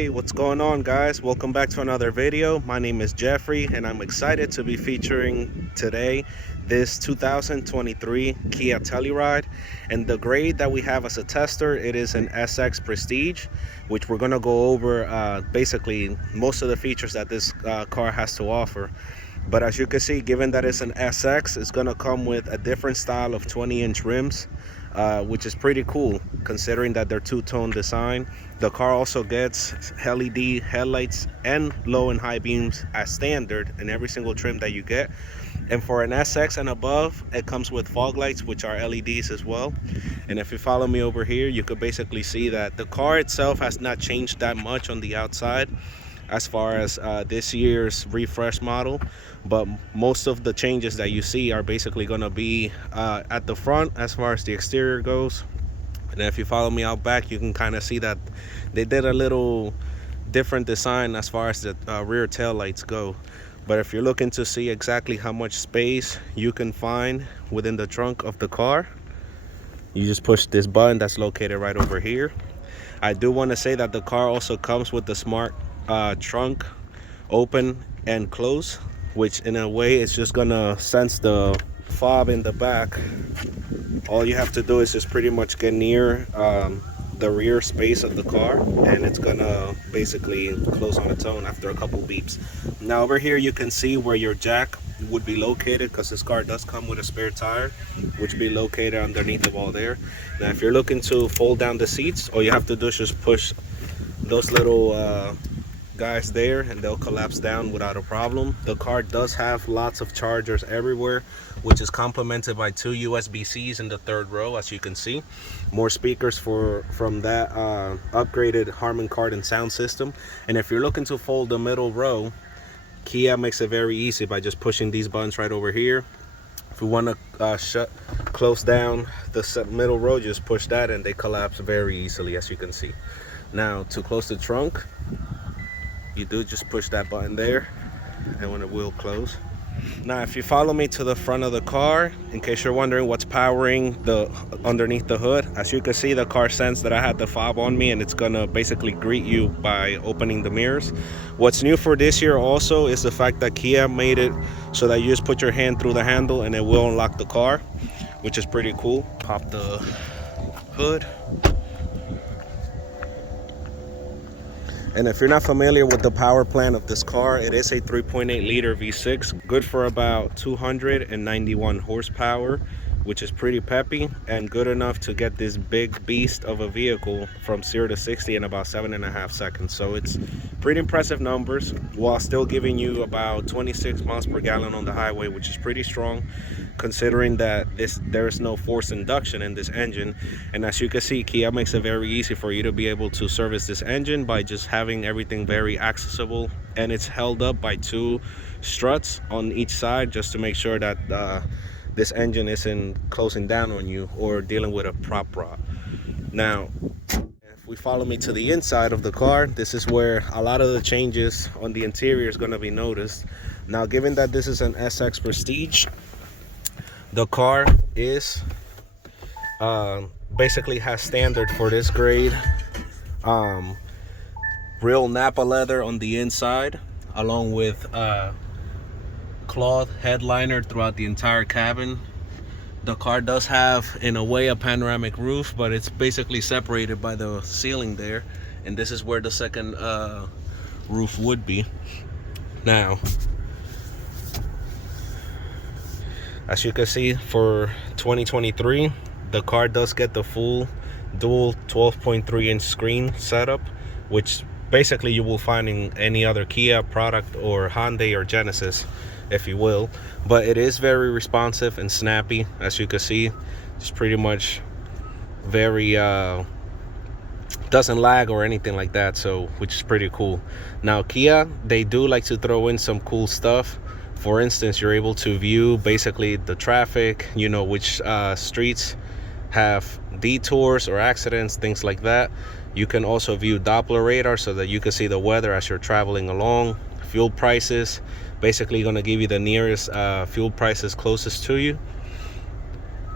Hey, what's going on, guys? Welcome back to another video. My name is Jeffrey and I'm excited to be featuring today this 2023 Kia Telluride, and the grade that we have as a tester, it is an SX Prestige, which we're going to go over basically most of the features that this car has to offer. But as you can see, given that it's an SX, it's going to come with a different style of 20-inch rims, which is pretty cool considering that they're two-tone design. The car also gets LED headlights and low and high beams as standard in every single trim that you get. And for an SX and above, it comes with fog lights, which are LEDs as well. And if you follow me over here, you could basically see that the car itself has not changed that much on the outside as far as this year's refresh model, but most of the changes that you see are basically going to be at the front as far as the exterior goes. And if you follow me out back, you can kind of see that they did a little different design as far as the rear tail lights go. But if you're looking to see exactly how much space you can find within the trunk of the car, you just push this button that's located right over here. I do want to say that the car also comes with the smart trunk open and close, which in a way it's just gonna sense the fob in the back. All you have to do is just pretty much get near the rear space of the car, and it's gonna basically close on its own after a couple beeps. Now over here you can see where your jack would be located, because this car does come with a spare tire which be located underneath the wall there. Now if you're looking to fold down the seats, all you have to do is just push those little guys there and they'll collapse down without a problem. The car does have lots of chargers everywhere, which is complemented by 2 USB-Cs in the third row, as you can see. More speakers from that upgraded Harman Kardon sound system. And if you're looking to fold the middle row, Kia makes it very easy by just pushing these buttons right over here. If you want to close down the middle row, just push that and they collapse very easily, as you can see. Now to close the trunk, you do just push that button there, and when it will close. Now if you follow me to the front of the car, in case you're wondering what's powering the underneath the hood, as you can see, the car sensed that I had the fob on me, and it's gonna basically greet you by opening the mirrors. What's new for this year also is the fact that Kia made it so that you just put your hand through the handle and it will unlock the car, which is pretty cool. Pop the hood. And if you're not familiar with the power plant of this car, it is a 3.8 liter V6, good for about 291 horsepower, which is pretty peppy and good enough to get this big beast of a vehicle from 0 to 60 in about 7.5 seconds. So it's pretty impressive numbers, while still giving you about 26 miles per gallon on the highway, which is pretty strong considering that there is no forced induction in this engine. And as you can see, Kia makes it very easy for you to be able to service this engine by just having everything very accessible, and it's held up by 2 struts on each side just to make sure that this engine isn't closing down on you or dealing with a prop rot. Now if we follow me to the inside of the car, this is where a lot of the changes on the interior is going to be noticed. Now given that this is an SX Prestige, the car is basically has standard for this grade real Napa leather on the inside, along with cloth headliner throughout the entire cabin. The car does have, in a way, a panoramic roof, but it's basically separated by the ceiling there, and this is where the second roof would be. Now as you can see, for 2023, the car does get the full dual 12.3-inch screen setup, which basically you will find in any other Kia product or Hyundai or Genesis, if you will. But it is very responsive and snappy, as you can see. It's pretty much very doesn't lag or anything like that, so which is pretty cool. Now Kia, they do like to throw in some cool stuff. For instance, you're able to view basically the traffic, you know, which streets have detours or accidents, things like that. You can also view Doppler radar so that you can see the weather as you're traveling along. Fuel prices, basically going to give you the nearest fuel prices closest to you,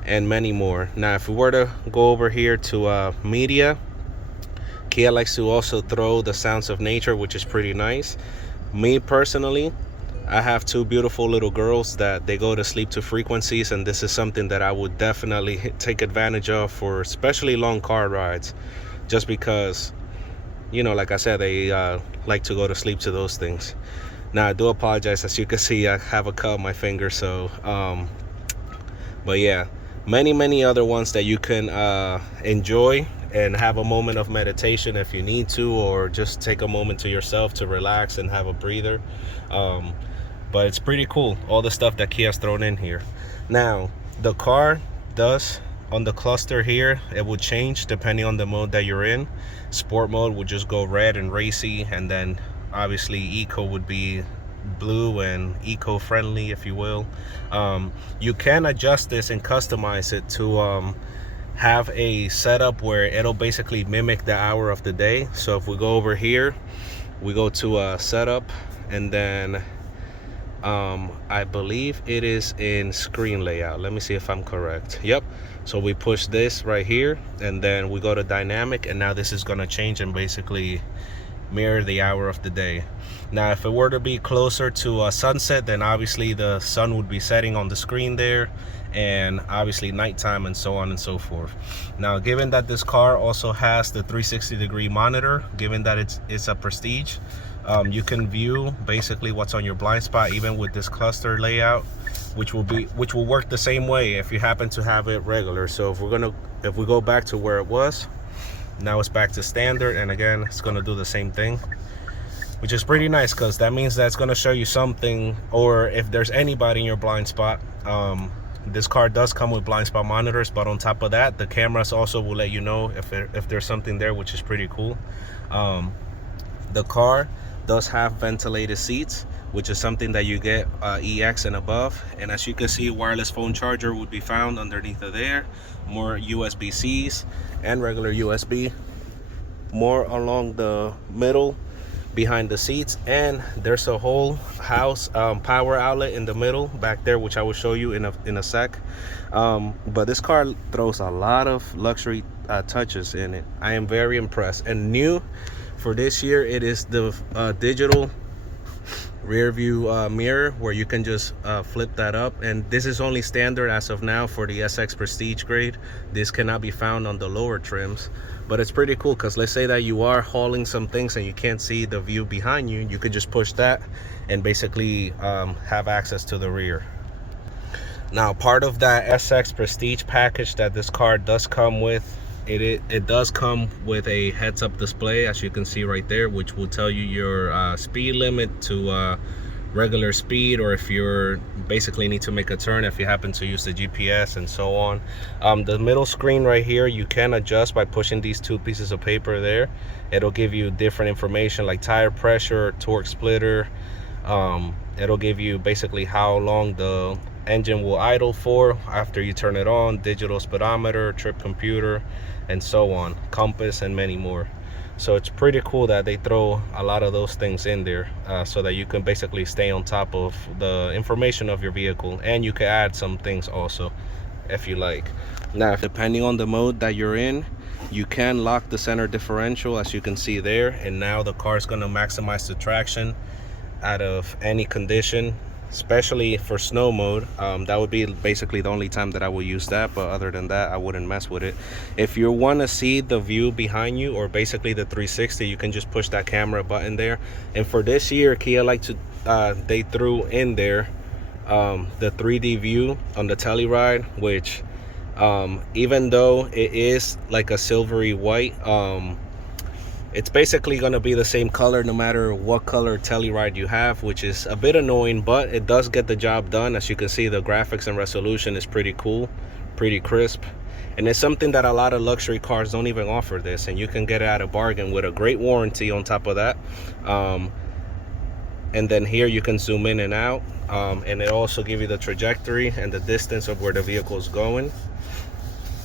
and many more. Now if we were to go over here to media, Kia likes to also throw the sounds of nature, which is pretty nice. Me personally, I have two beautiful little girls that they go to sleep to frequencies, and this is something that I would definitely take advantage of for especially long car rides, just because, you know, like I said, they like to go to sleep to those things. Now, I do apologize. As you can see, I have a cut on my finger. So, but yeah, many other ones that you can enjoy and have a moment of meditation if you need to, or just take a moment to yourself to relax and have a breather. But it's pretty cool, all the stuff that Kia's thrown in here. Now, the car does, on the cluster here, it would change depending on the mode that you're in. Sport mode would just go red and racy, and then obviously eco would be blue and eco-friendly, if you will. You can adjust this and customize it to have a setup where it'll basically mimic the hour of the day. So if we go over here, we go to setup, and then I believe it is in screen layout. Let me see if I'm correct. Yep. So we push this right here, and then we go to dynamic, and now this is going to change and basically mirror the hour of the day. Now, if it were to be closer to sunset, then obviously the sun would be setting on the screen there, and obviously nighttime, and so on and so forth. Now, given that this car also has the 360-degree monitor, given that it's a Prestige, you can view basically what's on your blind spot, even with this cluster layout, which will work the same way if you happen to have it regular. So if we go back to where it was, now it's back to standard, and again it's going to do the same thing, which is pretty nice, because that means that it's going to show you something, or if there's anybody in your blind spot. This car does come with blind spot monitors, but on top of that, the cameras also will let you know if there's something there, which is pretty cool. The car does have ventilated seats, which is something that you get EX and above. And as you can see, wireless phone charger would be found underneath of there. More USB-Cs and regular USB, more along the middle behind the seats, and there's a whole house power outlet in the middle back there, which I will show you in a sec. But this car throws a lot of luxury touches in it. I am very impressed. And new for this year, it is the digital rear view mirror, where you can just flip that up, and this is only standard as of now for the SX Prestige grade. This cannot be found on the lower trims, but it's pretty cool, because let's say that you are hauling some things and you can't see the view behind you, you could just push that and basically have access to the rear. Now, part of that SX Prestige package that this car does come with, it does come with a heads-up display, as you can see right there, which will tell you your speed limit to regular speed, or if you're basically need to make a turn, if you happen to use the GPS, and so on. The middle screen right here, you can adjust by pushing these two pieces of paper there. It'll give you different information like tire pressure, torque splitter. It'll give you basically how long the engine will idle for after you turn it on, digital speedometer, trip computer, and so on, compass, and many more. So it's pretty cool that they throw a lot of those things in there, so that you can basically stay on top of the information of your vehicle, and you can add some things also if you like. Now, depending on the mode that you're in, you can lock the center differential, as you can see there, and now the car is going to maximize the traction out of any condition, especially for snow mode. That would be basically the only time that I will use that, but other than that, I wouldn't mess with it. If you want to see the view behind you, or basically the 360, you can just push that camera button there. And for this year, Kia like to they threw in there the 3D view on the Telluride, which even though it is like a silvery white, it's basically going to be the same color no matter what color Telluride you have, which is a bit annoying, but it does get the job done. As you can see, the graphics and resolution is pretty cool, pretty crisp, and it's something that a lot of luxury cars don't even offer this, and you can get it at a bargain with a great warranty on top of that. And then here you can zoom in and out, and it also gives you the trajectory and the distance of where the vehicle is going,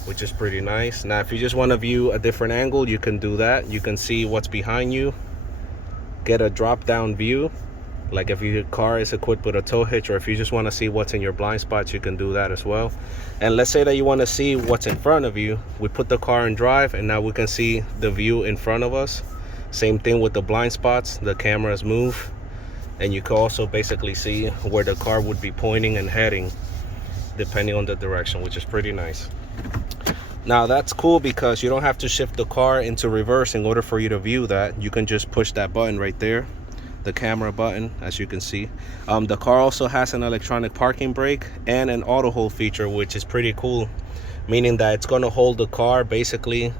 which is pretty nice. Now, if you just want to view a different angle, you can do that. You can see what's behind you, get a drop down view, Like if your car is equipped with a tow hitch, or if you just want to see what's in your blind spots, you can do that as well. And let's say that you want to see what's in front of you, we put the car in drive, and now we can see the view in front of us. Same thing with the blind spots, the cameras move, and you can also basically see where the car would be pointing and heading depending on the direction, which is pretty nice. Now that's cool because you don't have to shift the car into reverse in order for you to view that. You can just push that button right there, the camera button, as you can see. The car also has an electronic parking brake and an auto hold feature, which is pretty cool, meaning that it's going to hold the car basically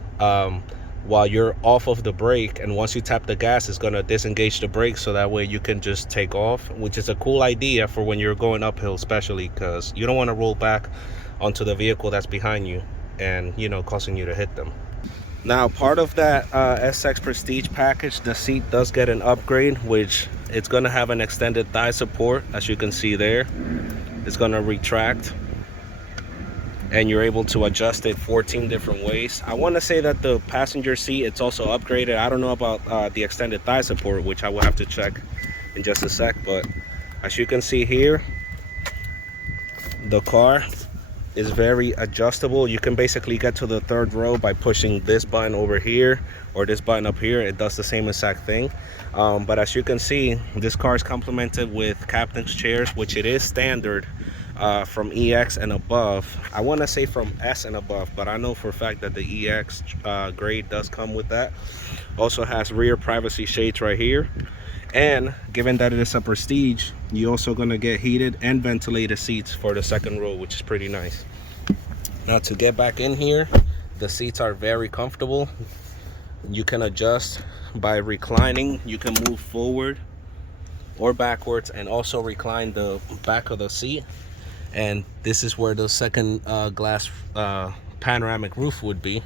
while you're off of the brake, and once you tap the gas, it's going to disengage the brake, so that way you can just take off, which is a cool idea for when you're going uphill, especially because you don't want to roll back onto the vehicle that's behind you and, you know, causing you to hit them. Now, part of that SX Prestige package, the seat does get an upgrade, which it's going to have an extended thigh support, as you can see there. It's going to retract, and you're able to adjust it 14 different ways. I want to say that the passenger seat, it's also upgraded. I don't know about the extended thigh support, which I will have to check in just a sec, but as you can see here, the car is very adjustable. You can basically get to the third row by pushing this button over here or this button up here. It does the same exact thing. But as you can see, this car is complemented with captain's chairs, which it is standard from EX and above. I want to say from S and above, but I know for a fact that the EX grade does come with that. Also has rear privacy shades right here. And given that it is a Prestige, you're also going to get heated and ventilated seats for the second row, which is pretty nice. Now to get back in here, the seats are very comfortable. You can adjust by reclining. You can move forward or backwards and also recline the back of the seat. And this is where the second glass panoramic roof would be.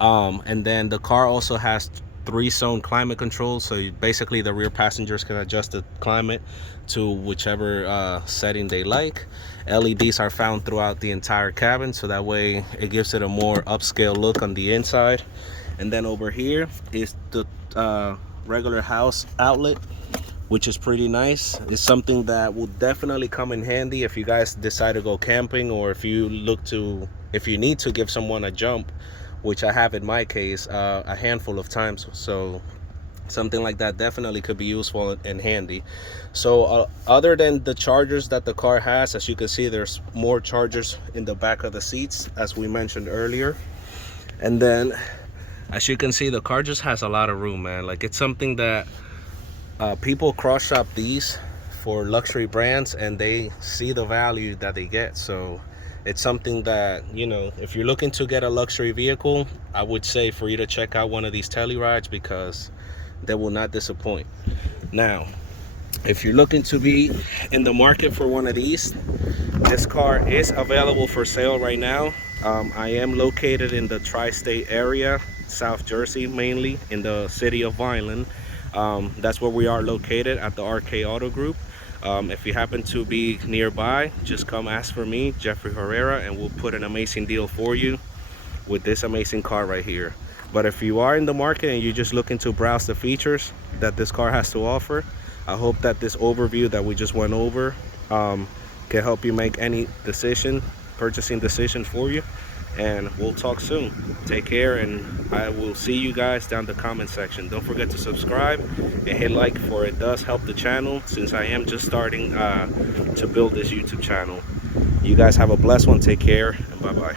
And then the car also has 3-zone climate control, so basically the rear passengers can adjust the climate to whichever setting they like. LEDs are found throughout the entire cabin, so that way it gives it a more upscale look on the inside. And then over here is the regular house outlet, which is pretty nice. It's something that will definitely come in handy if you guys decide to go camping, or if you need to give someone a jump, which I have in my case a handful of times. So something like that definitely could be useful and handy. So other than the chargers that the car has, as you can see, there's more chargers in the back of the seats, as we mentioned earlier. And then as you can see, the car just has a lot of room, man. Like, it's something that people cross shop these for luxury brands, and they see the value that they get. So it's something that, you know, if you're looking to get a luxury vehicle, I would say for you to check out one of these Tellurides, because they will not disappoint. Now, if you're looking to be in the market for one of these, this car is available for sale right now. I am located in the tri-state area, South Jersey, mainly in the city of Vineland. That's where we are located, at the RK Auto Group. If you happen to be nearby, just come ask for me, Jefry Herrera, and we'll put an amazing deal for you with this amazing car right here. But if you are in the market and you're just looking to browse the features that this car has to offer, I hope that this overview that we just went over can help you make any purchasing decision for you. And we'll talk soon. Take care, and I will see you guys down the comment section. Don't forget to subscribe and hit like, for it does help the channel, since I am just starting to build this YouTube channel. You guys have a blessed one. Take care, and bye-bye.